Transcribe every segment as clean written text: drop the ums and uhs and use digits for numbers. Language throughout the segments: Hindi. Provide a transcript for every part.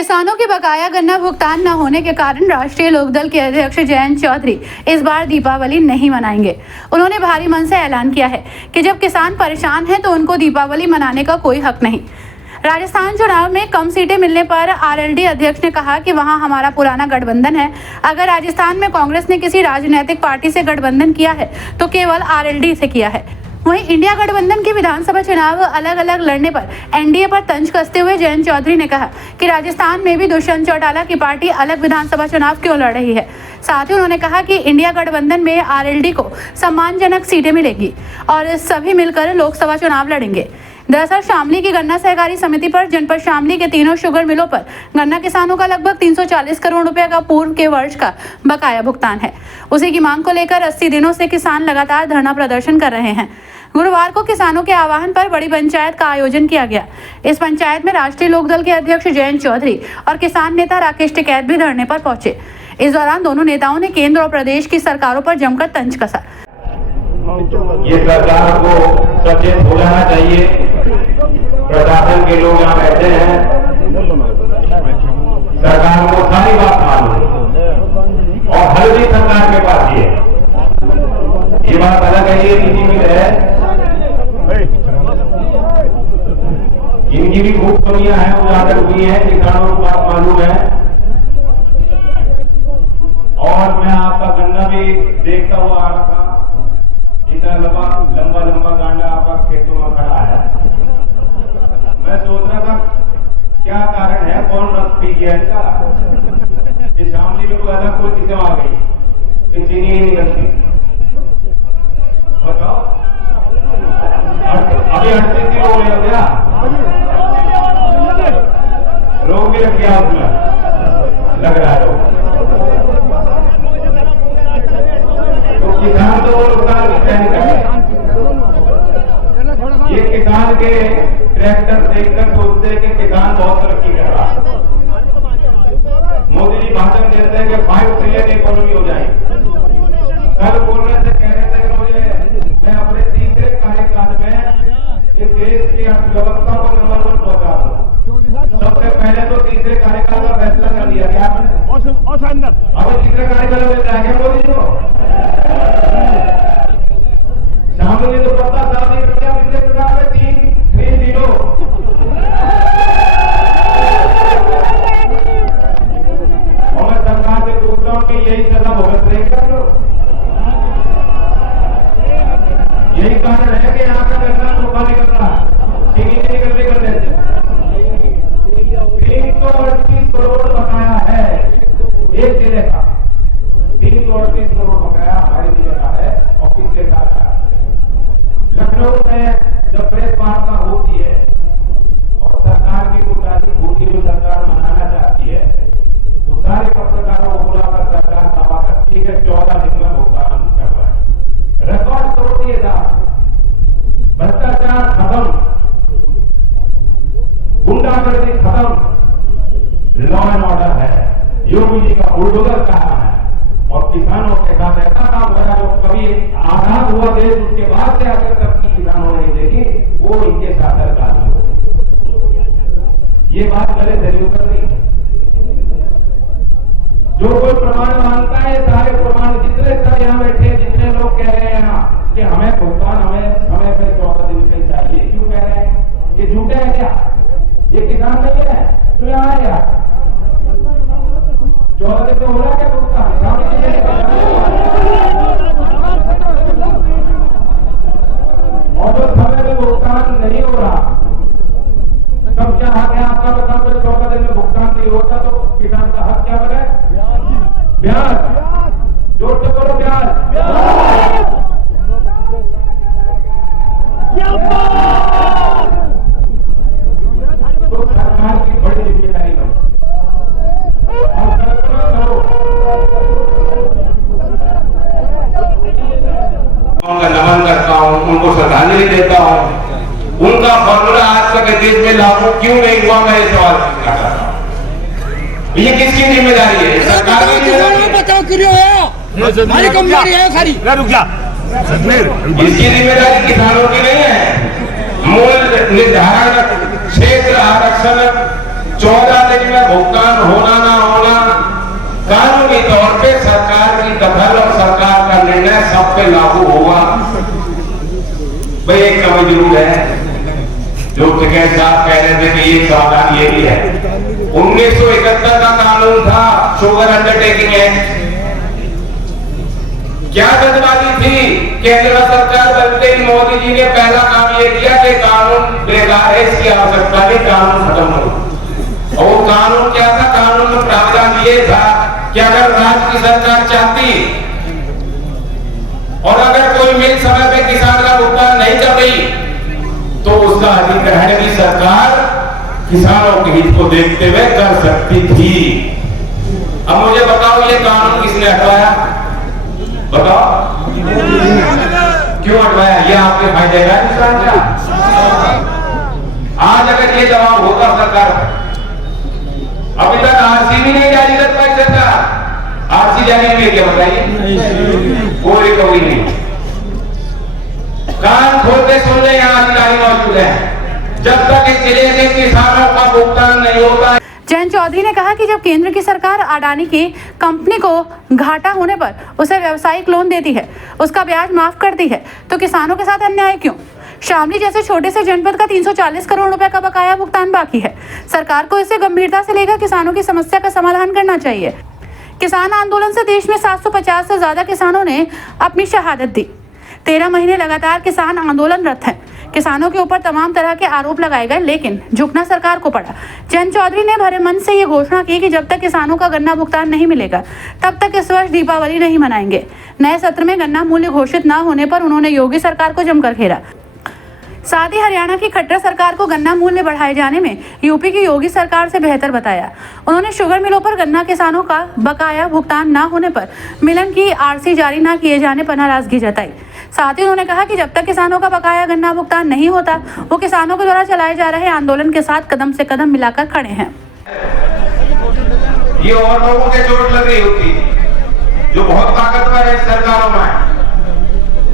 किसानों के बकाया गन्ना भुगतान न होने के कारण राष्ट्रीय लोकदल के अध्यक्ष जयंत चौधरी इस बार दीपावली नहीं मनाएंगे। उन्होंने भारी मन से ऐलान किया है कि जब किसान परेशान हैं तो उनको दीपावली मनाने का कोई हक नहीं। राजस्थान चुनाव में कम सीटें मिलने पर आरएलडी अध्यक्ष ने कहा कि वहां हमारा पुराना गठबंधन है। अगर राजस्थान में कांग्रेस ने किसी राजनीतिक पार्टी से गठबंधन किया है तो केवल आरएलडी से किया है। वहीं इंडिया गठबंधन के विधानसभा चुनाव अलग अलग लड़ने पर एनडीए पर तंज कसते हुए जयंत चौधरी ने कहा कि राजस्थान में भी दुष्यंत चौटाला की पार्टी अलग विधानसभा चुनाव क्यों लड़ रही है। साथ ही उन्होंने कहा कि इंडिया गठबंधन में आरएलडी को सम्मानजनक सीटें मिलेगी और सभी मिलकर लोकसभा चुनाव लड़ेंगे। दरअसल शामली की गन्ना सहकारी समिति पर जनपद शामली के तीनों शुगर मिलों पर गन्ना किसानों का लगभग 340 करोड़ रुपए का पूर्व के वर्ष का बकाया भुगतान है। उसी की मांग को लेकर 80 दिनों से किसान लगातार धरना प्रदर्शन कर रहे हैं। गुरुवार को किसानों के आह्वान पर बड़ी पंचायत का आयोजन किया गया। इस पंचायत में राष्ट्रीय लोकदल के अध्यक्ष जयंत चौधरी और किसान नेता राकेश टिकैत भी धरने पर पहुंचे। इस दौरान दोनों नेताओं ने केंद्र और प्रदेश की सरकारों पर जमकर तंज कसा। ये सरकार को सचेत हो जाना चाहिए। प्रशासन के लोग यहाँ बैठे हैं, सरकार को सारी बात मालूम और हल भी सरकार के पास ही है। ये बात अलग है, ये किसी में है, इनकी भी खूब कमियां हैं, उजागर हुई हैं, किसानों को बात मालूम है। और मैं आपका गन्ना भी देखता हुआ आ रहा था, इतना लंबा गांडा आपका खेतों में खड़ा है। मैं सोच रहा था क्या कारण है, कौन रस पी गया इनका कि शामली में कोई अलग कोई किस्म आ गई कि चीनी ही निकलती। बताओ, अभी 38 दिन हो गया क्या? रोग भी लग गया उसमें, लग रहा है रोग। तो किसान तो वो नुकसान भी नहीं करते। ये किसान के ट्रैक्टर देखकर सोचते हैं कि किसान बहुत तरक्की कर रहा है। मोदी जी भाषण देते हैं कि 5 ट्रिलियन इकोनॉमी हो जाएगी। कल बोल रहे थे, कह रहे थे कि मैं अपने तीसरे कार्यकाल में इस देश की अर्थव्यवस्था को नंबर 1 पहुंचा दूं। सबसे पहले तो तीसरे कार्यकाल का फैसला कर लिया गया आपने, अब तीसरे कार्यकाल में जाएंगे मोदी जी को। शामिल ने तो पता साफ नहीं कर दिया, पिछले चुनाव में 3-0 और मैं सरकार से पूछता हूं कि यही सजा भुगत रहे क्या लोग? यही कारण है कि यहाँ का गन्ना धोखा निकल रहा है, चीनी नहीं निकल रही गन्ने से। 338 करोड़ बकाया है एक जिले का, 338 करोड़ बकाया हमारे जिले का है और पिछले साल का। लखनऊ में जब प्रेस वार्ता होती है और सरकार की कोई तारीख होती है, सरकार मनाना चाहती है, तो सारे पत्रकारों को बुलाकर सरकार दावा करती है कि 14 दिन में भुगतान कर रहा है। रिकॉर्ड तोड़ दिए जा, भ्रष्टाचार खत्म, गुंडागर्दी खत्म, लॉ एंड ऑर्डर है। योगी जी का बुलडोजर कहा है और किसानों के साथ ऐसा काम हो रहा है जो कभी आजाद हुआ देश उसके बाद से अगर तरक्की किसानों ने देगी, वो इनके साथ सरकार में होगी। ये बात गले जरूर कर रही है। जो कोई प्रमाण मांगता है, सारे प्रमाण जितने सब यहाँ बैठे, जितने लोग कह रहे हैं यहाँ कि हमें भुगतान हमें समय पर 14 दिन के चाहिए, क्यों कह रहे हैं? ये झूठे है क्या? ये किसान नहीं है तो यहाँ है यार 14 दिन में हो रहा क्या भुगतान? और जो समय में भुगतान नहीं हो रहा, तब क्या हक है आपका? बताओ, जब 14 दिन में भुगतान नहीं होता तो किसान का हक क्या बने? ब्याज। जोर से बोलो, ब्याज। तो सरकार की बड़ी जिम्मेदारी है और कल्पना करो, उनका नमन करता हूं, उनको श्रद्धांजलि देता हूं। उनका फॉर्मूला आज तक देश में लागू क्यों नहीं हुआ, मैं ये सवाल करता हूं। ये किसकी जिम्मेदारी है? सरकार की जिम्मेदारी है। बताओ क्यों है? हमारी कमजोरी है सारी। रुक जा। इसकी जिम्मेदारी किसानों की नहीं है। मूल्य निर्धारण, क्षेत्र आरक्षण, 14 दिन में भुगतान होना ना होना कानूनी तौर पे सरकार की दखल और सरकार का निर्णय सब पे लागू होगा। भाई एक कमी जरूर है, जो टिकैत साहब कह रहे थे कि ये सावधान ये भी है, 1971 का कानून था शुगर अंडरटेकिंग एक्ट। क्या जल्दबाजी थी? केंद्र सरकार बनते ही मोदी जी ने पहला काम ये किया कि कानून बेकार है, इसकी आवश्यकता नहीं, कानून खत्म हो। और कानून क्या था? कानून में प्रावधान ये था कि अगर राज्य की सरकार चाहती और अगर कोई मिल समय पे किसान का भुगतान नहीं कर रही तो उसका अधिग्रहण भी सरकार किसानों के हित को देखते हुए कर सकती थी। अब मुझे बताओ ये कानून किसने हटवाया? बताओ क्यों हटवाया? ये आपके फायदे का किसान का। आज अगर ये जवाब होता सरकार, अभी तक आरसी भी नहीं जारी कर पाई सरकार। आरसी जारी हुई है क्या बताइए? कोई कभी नहीं। कान खोल के सुन ले, यहाँ अधिकारी मौजूद है। जब तक इस जिले के किसानों का भुगतान नहीं होता। जयंत चौधरी ने कहा कि जब केंद्र की सरकार अडानी की कंपनी को घाटा होने पर उसे व्यावसायिक लोन देती है, उसका ब्याज माफ करती है, तो किसानों के साथ अन्याय क्यों? शामली जैसे छोटे से जनपद का 340 करोड़ रुपए का बकाया भुगतान बाकी है। सरकार को इसे गंभीरता से लेकर किसानों की समस्या का समाधान करना चाहिए। किसान आंदोलन से देश में 750 से ज्यादा किसानों ने अपनी शहादत दी। 13 महीने लगातार किसान आंदोलनरत हैं। किसानों के ऊपर तमाम तरह के आरोप लगाए गए, लेकिन झुकना सरकार को पड़ा। जयंत चौधरी ने भरे मन से ये घोषणा की कि जब तक किसानों का गन्ना भुगतान नहीं मिलेगा तब तक इस वर्ष दीपावली नहीं मनाएंगे। नए सत्र में गन्ना मूल्य घोषित न होने पर उन्होंने योगी सरकार को जमकर घेरा। साथ ही हरियाणा की खट्टर सरकार को गन्ना मूल्य बढ़ाए जाने में यूपी की योगी सरकार से बेहतर बताया। उन्होंने शुगर मिलों पर गन्ना किसानों का बकाया भुगतान न होने पर मिलन की आरसी जारी न किए जाने पर नाराजगी जताई। साथ ही उन्होंने कहा कि जब तक किसानों का बकाया गन्ना भुगतान नहीं होता, वो किसानों के द्वारा चलाए जा रहे आंदोलन के साथ कदम से कदम मिलाकर खड़े हैं। ये और लोगों के चोट लग रही होती, जो बहुत ताकतवर है सरकारों में,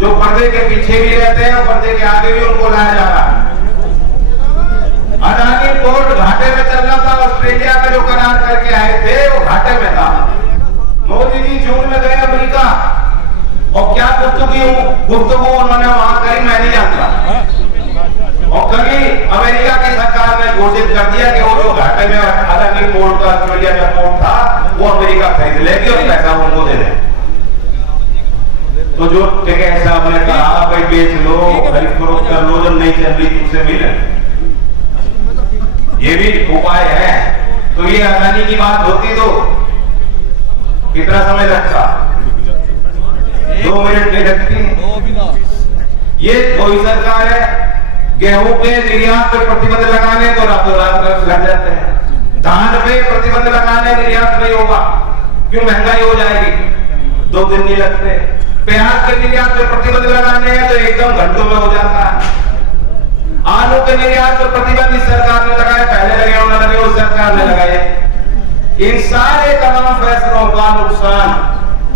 जो पर्दे के पीछे भी रहते हैं और पर्दे के आगे भी उनको लाया जा रहा है। अडानी पोर्ट घाटे में चल रहा था। ऑस्ट्रेलिया में जो करार करके आए थे वो घाटे में था। मोदी जी जून में गए अमेरिका और क्या गुफ्तगू उन्होंने वहां करी मैं नहीं जानता। और कभी अमेरिका की सरकार ने घोषित कर दिया कि वो जो घाटे में अडानी पोर्ट का ऑस्ट्रेलिया का पोर्ट था वो अमेरिका खरीद लेगी और पैसा उनको दे दें। तो जो टिकैत साहब ने कहा भाई बेच लो, खरीद फरोख्त कर लो, जब नहीं चल रही तुमसे मिले, ये भी उपाय है। तो ये अडानी की बात होती तो कितना समय लगता? 2 मिनट नहीं लगती। ये कोई सरकार है, गेहूं पे निर्यात पे प्रतिबंध लगाने तो रातों रात लग जाते हैं। धान पे प्रतिबंध लगाने निर्यात नहीं होगा, क्यों? महंगाई हो जाएगी, 2 दिन नहीं लगते। प्याज के निर्यात पे प्रतिबंध लगाने हैं तो एकदम घंटों में हो जाता है। आलू के निर्यात पर प्रतिबंध इस सरकार ने लगाए, पहले लगे हो न लगे उस सरकार ने लगाए। इन सारे तमाम फैसलों का नुकसान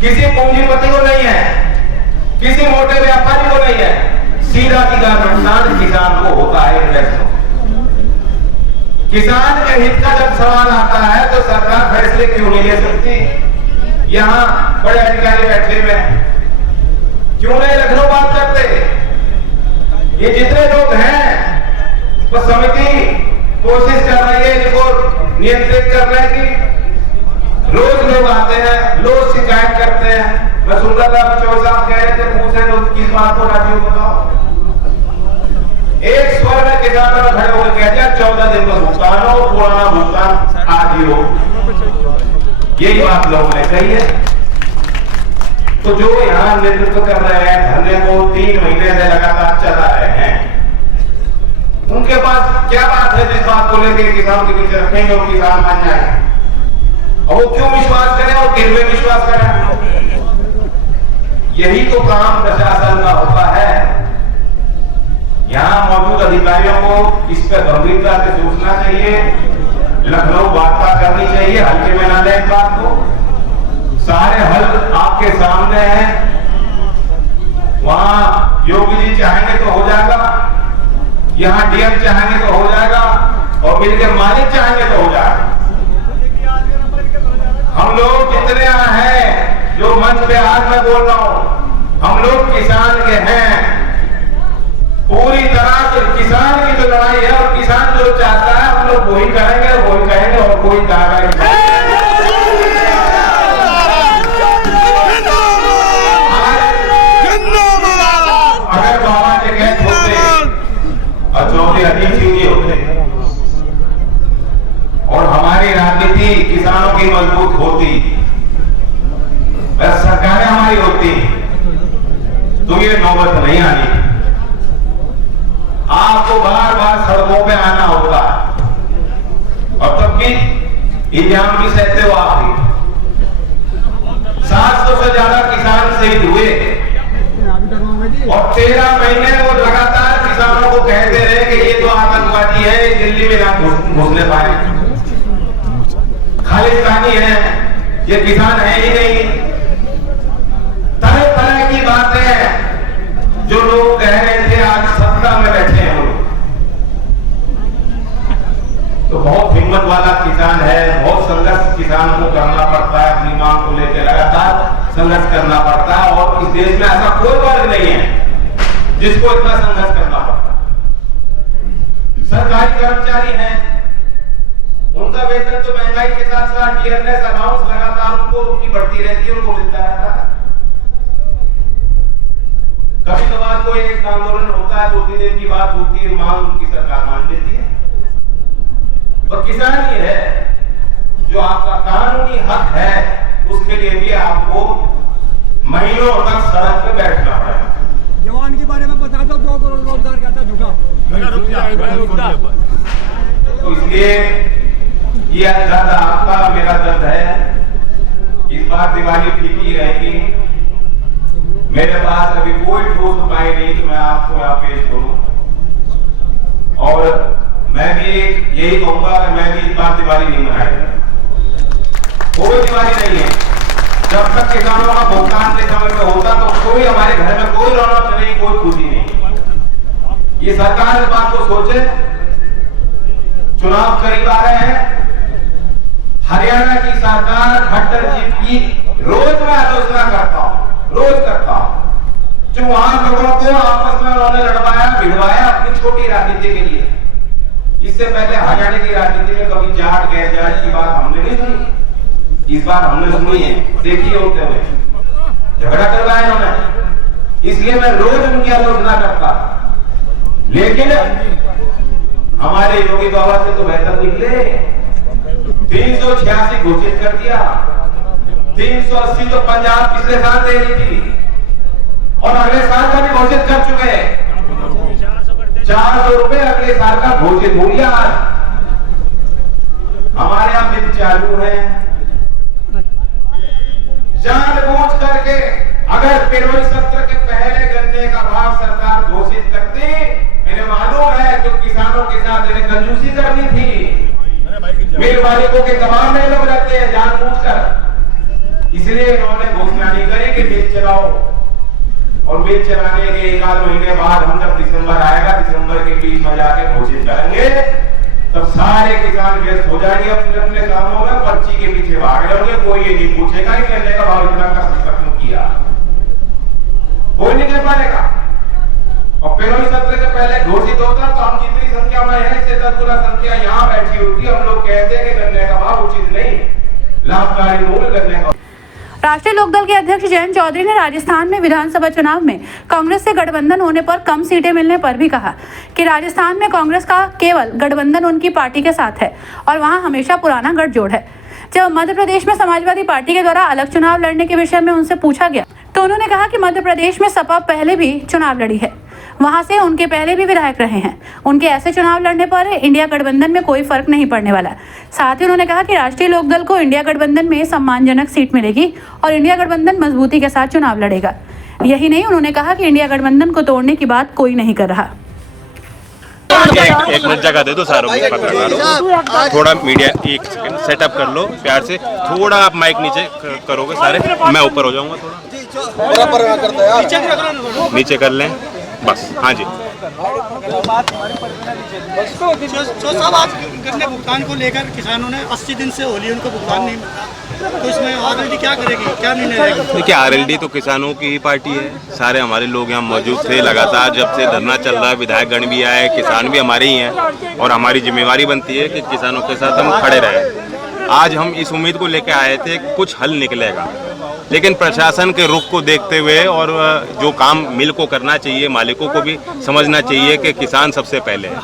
किसी पूंजीपति को नहीं है, किसी मोटे व्यापारी को नहीं है, सीधा सीधा नुकसान किसान को होता है। इन फैसलों किसान के हित का जब सवाल आता है तो सरकार फैसले क्यों नहीं ले सकती? यहाँ बड़े अधिकारी बैठे हुए हैं, क्यों नहीं लखनऊ बात करते? ये जितने लोग हैं वो समिति कोशिश कर रही है इनको नियंत्रित करने की। रोज लोग आते हैं, लोग शिकायत करते हैं। मैं सुन रहा था चौधरी साहब कह रहे थे, पूछे तो किस बात को राजीव बताओ। एक स्वर में किसानों ने खड़े होकर कह दिया 14 दिन का भुगतान हो, पुराना भुगतान आज ही हो। यही बात लोगों ने कही है। तो जो यहाँ नेतृत्व कर रहे हैं, धरने को 3 महीने से लगातार चला रहे हैं, उनके पास क्या बात है जिस बात को लेकर किसान के पीछे रखेंगे और किसान मान जाए? और वो क्यों विश्वास करें और किन में विश्वास करें? यही तो काम प्रशासन का होता है। यहाँ मौजूद अधिकारियों को इस पर गंभीरता से सोचना चाहिए, लखनऊ वार्ता करनी चाहिए, हल्के में ना लें बात को। सारे हल आपके सामने हैं। वहां योगी जी चाहेंगे तो हो जाएगा, यहाँ डीएम चाहेंगे तो हो जाएगा, और मिलकर मालिक चाहेंगे तो हो जाए। हम लोग जितने हैं, जो मंच पे आज मैं बोल रहा हूं, हम लोग किसान के हैं। पूरी तरह से किसान की जो लड़ाई है और किसान जो चाहता है हम लोग वही करेंगे, वही कहेंगे और कोई दावा नहीं। अगर बाबा के कहते होते और चौधरी अजीत सिंह जी होते और हमारी राजनीति किसानों की मजबूत होती, बस सरकारें हमारी होती, तो ये नौबत नहीं आनी। आपको बार बार सड़कों पे आना होगा और तब भी इल्जाम भी सहते हो आप ही। 700 से ज्यादा किसान शहीद हुए और 13 महीने वो लगातार किसानों को कहते रहे कि ये तो आतंकवादी है, दिल्ली में ना घुसने पाए, खालिस्तानी है, ये किसान है ही नहीं। तरह तरह की बातें जो लोग कह रहे थे आज सत्ता में बैठे हैं लोग। तो बहुत हिम्मत वाला किसान है, बहुत संघर्ष किसान को करना पड़ता है, अपनी मांग को लेकर लगातार संघर्ष करना पड़ता है। और इस देश में ऐसा कोई वर्ग नहीं है जिसको इतना संघर्ष करना पड़ता है। सरकारी कर्मचारी हैं, उनका वेतन तो महंगाई के साथ साथ डियरनेस अलाउंस लगातार उनकी बढ़ती रहती है, उनको मिलता रहता है। कभी कभार कोई एक आंदोलन होता है, 2-3 दिन की बात होती है, मांग उनकी सरकार मान लेती है। और किसान ही है जो आपका कानूनी हक है, उसके लिए भी आपको महीनों तक सड़क पे बैठना पड़ेगा। जवान के बारे में बता दो, 2 करोड़ रोजगार कहता झूठा। तो इसलिए ये दर्द आपका, मेरा दर्द है। इस बार दिवाली ठीक ही रहेगी। मेरे पास अभी कोई ठोस उपाय नहीं तो मैं आपको यहाँ पेश करूं। और मैं भी यही कहूंगा कि मैं भी इस बार दिवाली नहीं मनाएगा। कोई दिवाली नहीं है जब तक किसानों का भुगतान के समय में होता, तो कोई हमारे घर में कोई रौनक नहीं, कोई खुशी नहीं। ये सरकार इस बात को सोचे। चुनाव करीब आ रहे हैं। हरियाणा की सरकार खट्टर जी की रोज मैं आलोचना करता हूं, रोज करता हूं, जो वहां लोगों को आपस में उन्होंने लड़वाया भिड़वाया अपनी छोटी राजनीति के लिए। इससे पहले हरियाणा की राजनीति में कभी जाट गैर जाट की बात हमने नहीं सुनी। इस बार हमने सुनी है, देखिए होते हुए झगड़ा करवाया इन्होंने, इसलिए मैं रोज उनकी आलोचना करता। लेकिन हमारे योगी बाबा से तो बेहतर निकले। 386 घोषित कर दिया, 380 तो पंजाब पिछले साल दे रही थी और अगले साल का भी घोषित कर चुके हैं। 400 रुपए अगले साल का घोषित हो गया। आज हमारे यहाँ बिल चालू है। जानबूझ करके अगर पेरोल सत्र के पहले गन्ने का भाव सरकार घोषित करती, इन्हें मालूम है कि किसानों के साथ इन्हें कंजूसी करनी थी। मिल मालिकों के दबाव में लोग रहते हैं जानबूझकर, इसलिए इन्होंने घोषणा नहीं करी कि मिल चलाओ। और मिल चलाने के 1 महीने बाद हम जब दिसंबर आएगा, दिसंबर के बीच में जाके घोषित करेंगे, तब सारे किसान व्यस्त हो जाएंगे अपने अपने कामों में, पर्ची के पीछे भाग जाएंगे। कोई ये नहीं पूछेगा कि गन्ने का भाव इतना क्यों किया, कोई नहीं कह पाएगा। और पेरोल सत्र के पहले घोषित होता तो हम जितनी संख्या में है इससे 10 गुना संख्या यहाँ बैठी होती। हम लोग कहते हैं कि गन्ने का भाव उचित नहीं, लाभकारी मूल्य गन्ने का। राष्ट्रीय लोकदल के अध्यक्ष जयंत चौधरी ने राजस्थान में विधानसभा चुनाव में कांग्रेस से गठबंधन होने पर कम सीटें मिलने पर भी कहा कि राजस्थान में कांग्रेस का केवल गठबंधन उनकी पार्टी के साथ है और वहां हमेशा पुराना गठजोड़ है। जब मध्य प्रदेश में समाजवादी पार्टी के द्वारा अलग चुनाव लड़ने के विषय में उनसे पूछा गया तो उन्होंने कहा कि मध्य प्रदेश में सपा पहले भी चुनाव लड़ी है, वहां से उनके पहले भी विधायक रहे हैं। उनके ऐसे चुनाव लड़ने पर इंडिया गठबंधन में कोई फर्क नहीं पड़ने वाला। साथ ही उन्होंने कहा कि राष्ट्रीय लोकदल को इंडिया गठबंधन में सम्मानजनक सीट मिलेगी और इंडिया गठबंधन मजबूती के साथ चुनाव लड़ेगा। यही नहीं, उन्होंने कहा कि इंडिया गठबंधन को तोड़ने की बात कोई नहीं कर रहा। एक मिनट जगह दे दो सारों को, पत्रकारों थोड़ा मीडिया एक सेकंड सेटअप कर लो प्यार से। थोड़ा आप माइक नीचे करोगे सारे, मैं ऊपर हो जाऊंगा, थोड़ा नीचे कर लें बस। हाँ जी। जो साहब आज गन्ने भुगतान को लेकर किसानों ने 80 दिन से होली उनको भुगतान नहीं मिला, तो इसमें आरएलडी क्या करेगी, क्या निर्णय रहेगा? देखिए आरएलडी तो किसानों की ही पार्टी है, सारे हमारे लोग यहाँ मौजूद थे लगातार जब से धरना चल रहा है, विधायक गण भी आए, किसान भी हमारे ही हैं और हमारी जिम्मेवारी बनती है कि किसानों के साथ हम खड़े रहें। आज हम इस उम्मीद को लेकर आए थे कि कुछ हल निकलेगा, लेकिन प्रशासन के रुख को देखते हुए और जो काम मिल को करना चाहिए, मालिकों को भी समझना चाहिए कि किसान सबसे पहले है।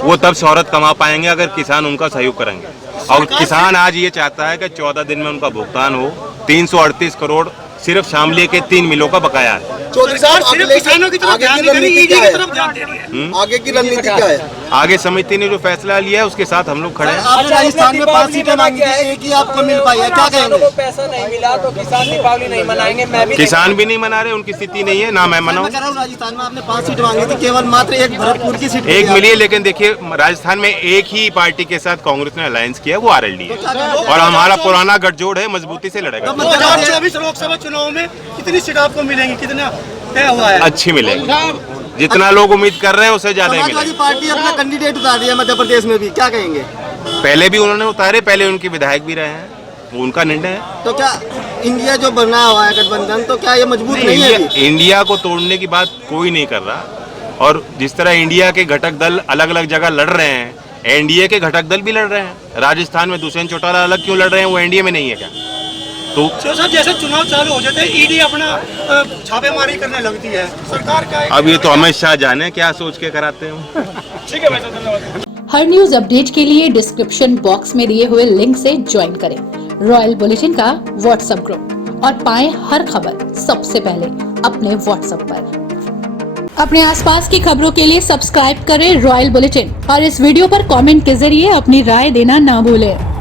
वो तब शोहरत कमा पाएंगे अगर किसान उनका सहयोग करेंगे। और किसान आज ये चाहता है कि 14 दिन में उनका भुगतान हो। 338 करोड़ सिर्फ शामली के 3 मिलों का बकाया है। सरकार सिर्फ किसानों की तरफ ध्यान नहीं दे रही, ईडी की तरफ ध्यान दे रही है। आगे की रणनीति क्या है? आगे समिति ने जो फैसला लिया है उसके साथ हम लोग खड़े हैं। आपने राजस्थान में 5 सीटें मांगी थी, एक ही आपको मिल पाई है, क्या कहेंगे? पैसा नहीं मिला तो किसान दीपावली नहीं मनाएंगे। मैं भी किसान भी नहीं मना रहे, उनकी स्थिति नहीं है, ना मैं मनाऊं। राजस्थान में आपने 5 सीट मांगी थी, केवल मात्र एक भरतपुर की सीट एक मिली है, लेकिन देखिए राजस्थान में एक ही पार्टी के साथ कांग्रेस ने अलायंस किया, वो आरएलडी है और हमारा पुराना गठजोड़ है, मजबूती से लड़ेगा। 2024 लोकसभा चुनाव में कितनी सीट आपको मिलेंगी, कितना तय हुआ है? अच्छी मिलेगी, जितना लोग उम्मीद कर रहे हैं उससे ज्यादा ही समाजवादी मिलेगी। पार्टी अपना कैंडिडेट उतार रही है मध्य प्रदेश में भी, क्या कहेंगे? पहले भी उन्होंने उतारे, पहले उनके विधायक भी रहे हैं, वो उनका निर्णय है। तो क्या इंडिया जो बना हुआ है गठबंधन, तो क्या ये मजबूत नहीं है अभी? इंडिया को तोड़ने की बात कोई नहीं कर रहा, और जिस तरह इंडिया के घटक दल अलग अलग जगह लड़ रहे हैं, एनडीए के घटक दल भी लड़ रहे हैं। राजस्थान में दुष्यंत चौटाला अलग क्यों लड़ रहे हैं, वो एनडीए में नहीं है क्या? तो साहब जैसे चुनाव चालू हो जाते हैं ईडी अपना छापेमारी करने लगती है, सरकार क्या? अब ये तो अमित शाह जाने क्या सोच के कराते हैं। ठीक है भाई साहब, धन्यवाद। हर न्यूज अपडेट के लिए डिस्क्रिप्शन बॉक्स में दिए हुए लिंक से ज्वाइन करें रॉयल बुलेटिन का व्हाट्सएप ग्रुप और पाएं हर खबर सबसे पहले अपने व्हाट्सएप पर। अपने आसपास की खबरों के लिए सब्सक्राइब करें रॉयल बुलेटिन और इस वीडियो पर कमेंट के जरिए अपनी राय देना ना भूलें।